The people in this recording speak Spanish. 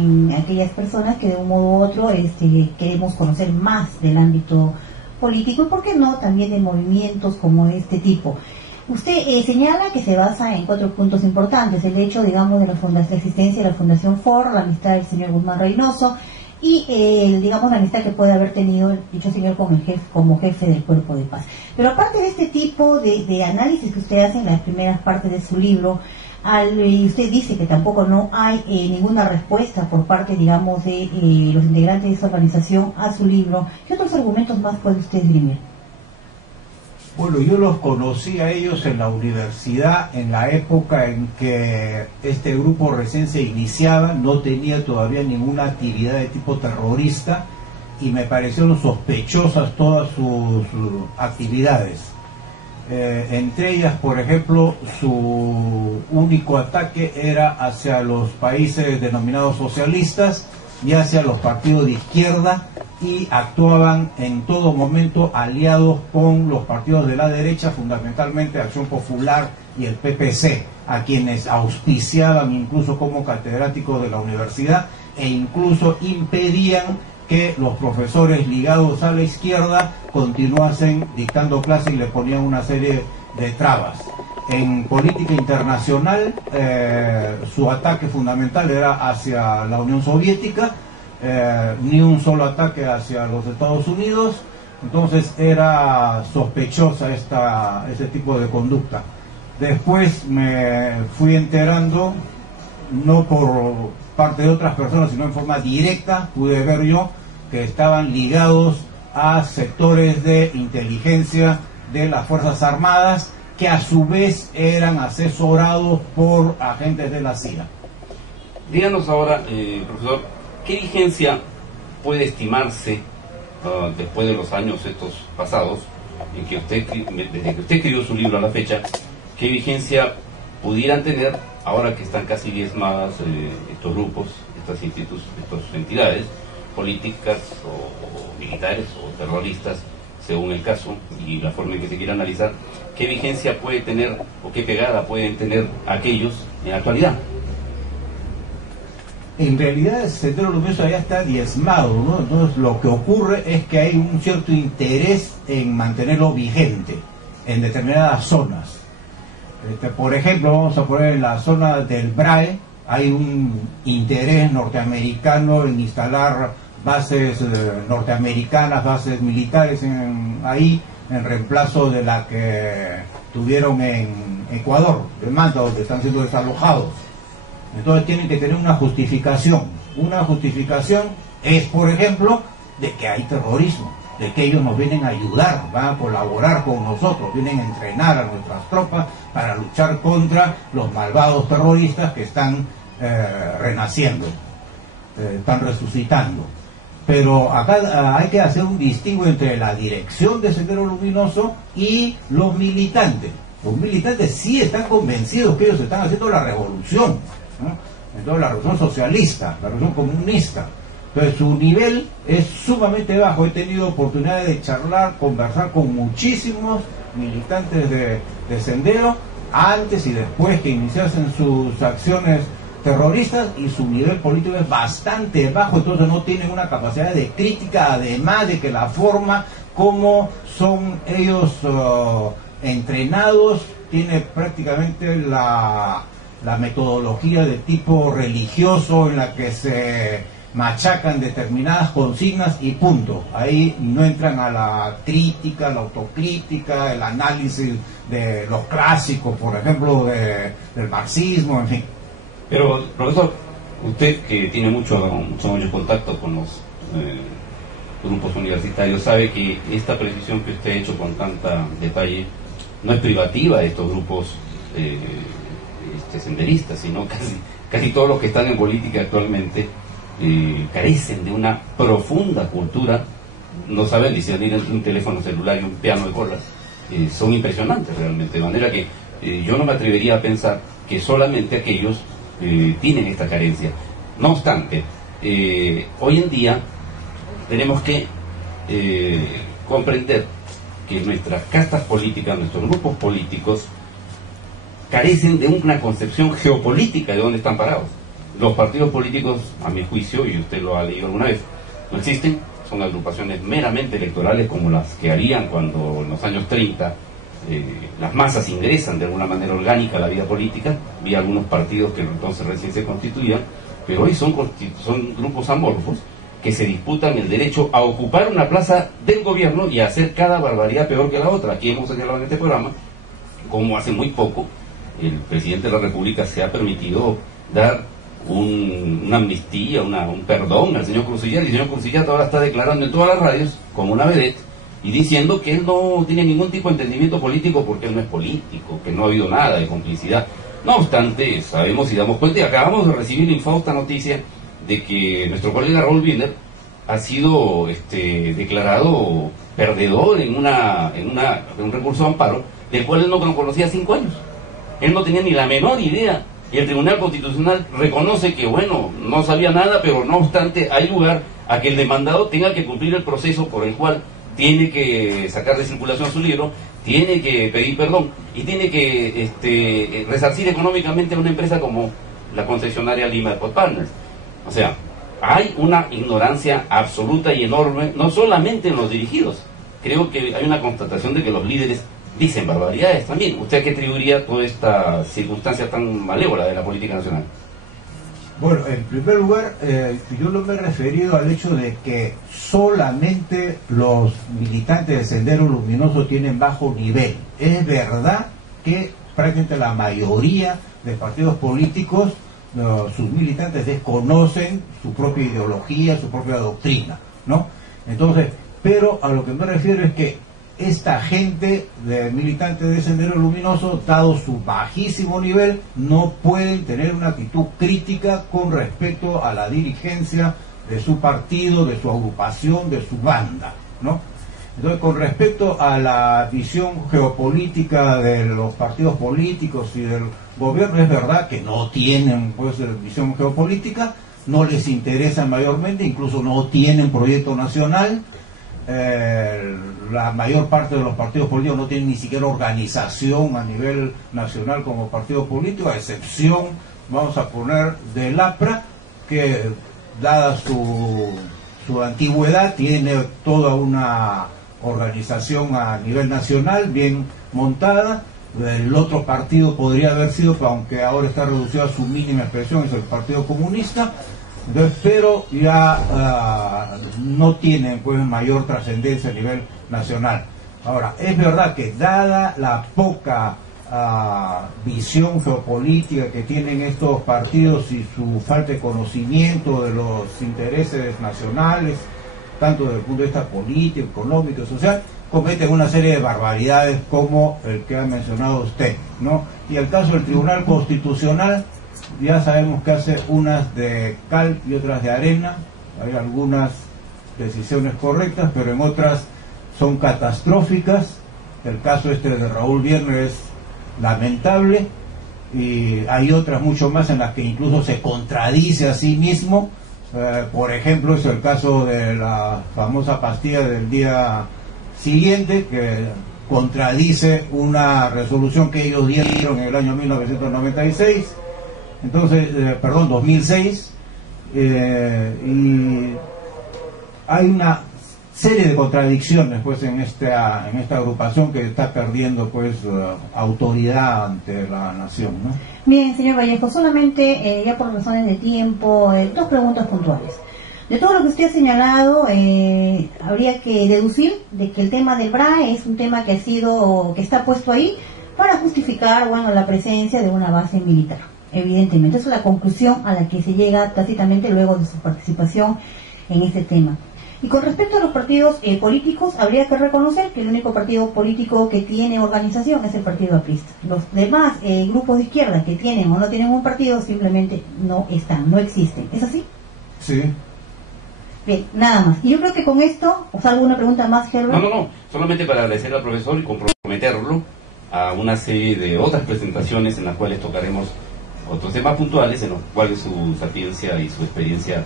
en aquellas personas que de un modo u otro queremos conocer más del ámbito político y, por qué no, también de movimientos como este tipo. Usted señala que se basa en 4 puntos importantes: el hecho, digamos, de la existencia de la Fundación Ford, la amistad del señor Guzmán Reynoso y, digamos, la amistad que puede haber tenido dicho señor como jefe del Cuerpo de Paz. Pero aparte de este tipo de análisis que usted hace en las primeras partes de su libro, y usted dice que tampoco no hay ninguna respuesta por parte, digamos, de los integrantes de esa organización a su libro, ¿qué otros argumentos más puede usted esgrimir? Bueno, yo los conocí a ellos en la universidad, en la época en que este grupo recién se iniciaba, no tenía todavía ninguna actividad de tipo terrorista y me parecieron sospechosas todas sus actividades. Entre ellas, por ejemplo, su único ataque era hacia los países denominados socialistas y hacia los partidos de izquierda, y actuaban en todo momento aliados con los partidos de la derecha, fundamentalmente Acción Popular y el PPC, a quienes auspiciaban incluso como catedráticos de la universidad, e incluso impedían que los profesores ligados a la izquierda continuasen dictando clases y le ponían una serie de trabas. En política internacional, su ataque fundamental era hacia la Unión Soviética, ni un solo ataque hacia los Estados Unidos. Entonces era sospechosa ese tipo de conducta. Después me fui enterando, no por parte de otras personas, sino en forma directa, pude ver yo que estaban ligados a sectores de inteligencia de las Fuerzas Armadas, que a su vez eran asesorados por agentes de la CIA. Díganos ahora, profesor, ¿qué vigencia puede estimarse después de los años estos pasados, en que desde que usted escribió su libro a la fecha, qué vigencia pudieran tener ahora que están casi diezmadas estos grupos, estas entidades políticas o militares o terroristas, según el caso y la forma en que se quiera analizar? ¿Qué vigencia puede tener o qué pegada pueden tener aquellos en la actualidad? En realidad el Sendero Luminoso ya está diezmado, ¿no? Entonces lo que ocurre es que hay un cierto interés en mantenerlo vigente en determinadas zonas. Por ejemplo, vamos a poner en la zona del BRAE, hay un interés norteamericano en instalar bases norteamericanas, bases militares ahí, en reemplazo de la que tuvieron en Ecuador, de Manta, donde están siendo desalojados. Entonces tienen que tener una justificación. Una justificación es, por ejemplo, de que hay terrorismo, de que ellos nos vienen a ayudar, van a colaborar con nosotros, vienen a entrenar a nuestras tropas para luchar contra los malvados terroristas que están renaciendo, están resucitando. Pero acá hay que hacer un distingo entre la dirección de Sendero Luminoso y los militantes. Los militantes sí están convencidos que ellos están haciendo la revolución, ¿no? Entonces la revolución socialista, la revolución comunista. Entonces su nivel es sumamente bajo. He tenido oportunidad de charlar, conversar con muchísimos militantes de Sendero antes y después que iniciasen sus acciones terroristas, y su nivel político es bastante bajo. Entonces no tienen una capacidad de crítica, además de que la forma como son ellos entrenados tiene prácticamente la metodología de tipo religioso, en la que se machacan determinadas consignas y punto. Ahí no entran a la crítica, la autocrítica, el análisis de los clásicos, por ejemplo, del marxismo, en fin. Pero, profesor, usted que tiene muchos contactos con los grupos universitarios, sabe que esta precisión que usted ha hecho con tanta detalle no es privativa de estos grupos senderistas, sino casi todos los que están en política actualmente carecen de una profunda cultura, no saben discernir entre un teléfono celular y un piano de cola. Son impresionantes realmente, de manera que yo no me atrevería a pensar que solamente aquellos tienen esta carencia. No obstante, hoy en día tenemos que comprender que nuestras castas políticas, nuestros grupos políticos, carecen de una concepción geopolítica de dónde están parados. Los partidos políticos, a mi juicio, y usted lo ha leído alguna vez, no existen, son agrupaciones meramente electorales como las que harían cuando en los años 30 las masas ingresan de alguna manera orgánica a la vida política. Vi algunos partidos que entonces recién se constituían, pero hoy son grupos amorfos que se disputan el derecho a ocupar una plaza del gobierno y a hacer cada barbaridad peor que la otra. Aquí hemos señalado en este programa como hace muy poco el presidente de la República se ha permitido dar una amnistía, un perdón al señor Crucillat, y el señor Crucillat ahora está declarando en todas las radios como una vedette y diciendo que él no tiene ningún tipo de entendimiento político porque él no es político, que no ha habido nada de complicidad. No obstante, sabemos y damos cuenta, y acabamos de recibir la infausta noticia de que nuestro colega Raúl Wiener ha sido declarado perdedor en un recurso de amparo del cual él no conocía 5 años. Él no tenía ni la menor idea, y el Tribunal Constitucional reconoce que, bueno, no sabía nada, pero no obstante hay lugar a que el demandado tenga que cumplir el proceso por el cual tiene que sacar de circulación su libro, tiene que pedir perdón y tiene que resarcir económicamente a una empresa como la concesionaria Lima Airport Partners. O sea, hay una ignorancia absoluta y enorme, no solamente en los dirigidos. Creo que hay una constatación de que los líderes dicen barbaridades también. ¿Usted a qué atribuiría toda esta circunstancia tan malévola de la política nacional? Bueno, en primer lugar, yo no me he referido al hecho de que solamente los militantes de Sendero Luminoso tienen bajo nivel. Es verdad que prácticamente la mayoría de partidos políticos, sus militantes desconocen su propia ideología, su propia doctrina, ¿no? Entonces, pero a lo que me refiero es que esta gente de militantes de Sendero Luminoso, dado su bajísimo nivel, no pueden tener una actitud crítica con respecto a la dirigencia de su partido, de su agrupación, de su banda, ¿no? Entonces, con respecto a la visión geopolítica de los partidos políticos y del gobierno, es verdad que no tienen pues visión geopolítica, no les interesa mayormente, incluso no tienen proyecto nacional. La mayor parte de los partidos políticos no tienen ni siquiera organización a nivel nacional como partido político, a excepción, vamos a poner, del APRA, que dada su antigüedad tiene toda una organización a nivel nacional bien montada. El otro partido podría haber sido, aunque ahora está reducido a su mínima expresión, es el Partido Comunista. Entonces, pero ya no tienen pues mayor trascendencia a nivel nacional. Ahora, es verdad que dada la poca visión geopolítica que tienen estos partidos y su falta de conocimiento de los intereses nacionales, tanto desde el punto de vista político, económico y social, cometen una serie de barbaridades como el que ha mencionado usted, ¿no? Y el caso del Tribunal Constitucional, ya sabemos que hace unas de cal y otras de arena. Hay algunas decisiones correctas, pero en otras son catastróficas. El caso de Raúl Wiener es lamentable, y hay otras mucho más en las que incluso se contradice a sí mismo. Por ejemplo, es el caso de la famosa pastilla del día siguiente, que contradice una resolución que ellos dieron en el año 1996. Entonces, 2006, y hay una serie de contradicciones pues en esta agrupación que está perdiendo pues autoridad ante la nación, ¿no? Bien, señor Vallejo, solamente ya por razones de tiempo, 2 preguntas puntuales. De todo lo que usted ha señalado, habría que deducir de que el tema del BRAE es un tema que está puesto ahí para justificar, bueno, la presencia de una base militar. Evidentemente, esa es la conclusión a la que se llega tácitamente luego de su participación en este tema. Y con respecto a los partidos políticos, habría que reconocer que el único partido político que tiene organización es el Partido Aprista. Los demás grupos de izquierda que tienen o no tienen un partido simplemente no están, no existen. ¿Es así? Sí. Bien, nada más. Y yo creo que con esto, ¿os hago una pregunta más, Herbert? No. Solamente para agradecer al profesor y comprometerlo a una serie de otras presentaciones en las cuales tocaremos otros temas puntuales en los cuales su sapiencia y su experiencia